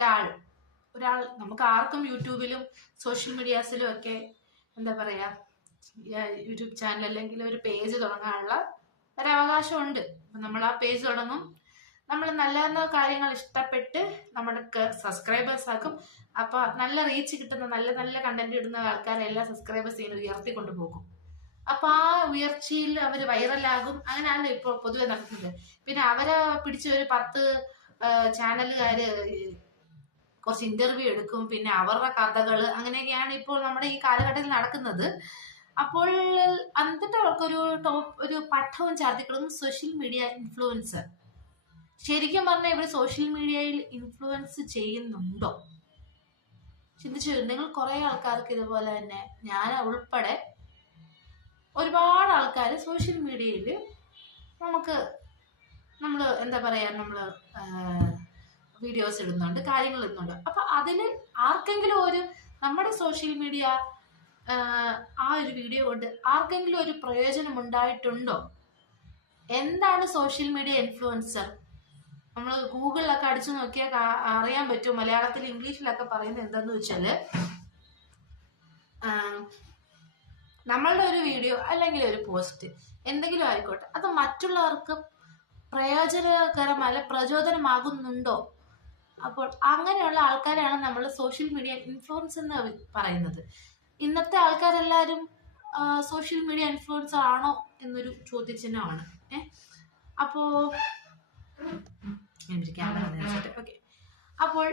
ഒരാൾ നമുക്ക് ആർക്കും യൂട്യൂബിലും സോഷ്യൽ മീഡിയാസിലും ഒക്കെ എന്താ പറയാ യൂട്യൂബ് ചാനൽ അല്ലെങ്കിൽ ഒരു പേജ് തുടങ്ങാനുള്ള ഒരവകാശമുണ്ട്. അപ്പം നമ്മൾ ആ പേജ് തുടങ്ങും, നമ്മൾ നല്ല നല്ല കാര്യങ്ങൾ ഇഷ്ടപ്പെട്ട് നമ്മൾക്ക് സബ്സ്ക്രൈബേഴ്സ് ആക്കും. അപ്പൊ നല്ല റീച്ച് കിട്ടുന്ന നല്ല നല്ല കണ്ടന്റ് ഇടുന്ന ആൾക്കാരെല്ലാം സബ്സ്ക്രൈബേഴ്സ് ചെയ്യുന്നത് ഉയർത്തിക്കൊണ്ടു പോകും. അപ്പൊ ആ ഉയർച്ചയിൽ അവർ വൈറലാകും. അങ്ങനെയാണല്ലോ ഇപ്പോൾ പൊതുവെ നടക്കുന്നത്. പിന്നെ അവരെ പിടിച്ച് ഒരു 10 ചാനലുകാര് കുറച്ച് ഇന്റർവ്യൂ എടുക്കും, പിന്നെ അവരുടെ കഥകൾ, അങ്ങനെയൊക്കെയാണ് ഇപ്പോൾ നമ്മുടെ ഈ കാലഘട്ടത്തിൽ നടക്കുന്നത്. അപ്പോൾ എന്നിട്ട് അവർക്കൊരു ഒരു പട്ടവും ചാർത്തിക്കിടും സോഷ്യൽ മീഡിയ ഇൻഫ്ലുവൻസർ. ശരിക്കും പറഞ്ഞാൽ ഇവർ സോഷ്യൽ മീഡിയയിൽ ഇൻഫ്ലുവൻസ് ചെയ്യുന്നുണ്ടോ? ചിന്തിച്ചു. നിങ്ങൾ കുറെ ആൾക്കാർക്ക് ഇതുപോലെ തന്നെ, ഞാൻ ഉൾപ്പെടെ ഒരുപാട് ആൾക്കാർ സോഷ്യൽ മീഡിയയിൽ നമ്മൾ എന്താ പറയാ, വീഡിയോസ് ഇടുന്നുണ്ട്, കാര്യങ്ങൾ ഇടുന്നുണ്ട്. അപ്പൊ അതിന് ആർക്കെങ്കിലും ഒരു നമ്മുടെ സോഷ്യൽ മീഡിയ ആ ഒരു വീഡിയോ കൊണ്ട് ആർക്കെങ്കിലും ഒരു പ്രയോജനം ഉണ്ടായിട്ടുണ്ടോ? എന്താണ് സോഷ്യൽ മീഡിയ ഇൻഫ്ലുവൻസർ? നമ്മൾ ഗൂഗിളിലൊക്കെ അടിച്ചു നോക്കിയാൽ അറിയാൻ പറ്റും. മലയാളത്തിൽ ഇംഗ്ലീഷിലൊക്കെ പറയുന്നത് എന്താന്ന് വെച്ചാല്, നമ്മളുടെ ഒരു വീഡിയോ അല്ലെങ്കിൽ ഒരു പോസ്റ്റ് എന്തെങ്കിലും ആയിക്കോട്ടെ, അത് മറ്റുള്ളവർക്ക് പ്രയോജനകരമല്ല പ്രചോദനമാകുന്നുണ്ടോ? അപ്പോൾ അങ്ങനെയുള്ള ആൾക്കാരാണ് നമ്മൾ സോഷ്യൽ മീഡിയ ഇൻഫ്ലുവൻസ് എന്ന് പറയുന്നത്. ഇന്നത്തെ ആൾക്കാരെല്ലാവരും സോഷ്യൽ മീഡിയ ഇൻഫ്ലുവൻസർ ആണോ എന്നൊരു ചോദ്യചിഹ്നമാണ്. അപ്പോ ക്യാമറ ഓക്കെ. അപ്പോൾ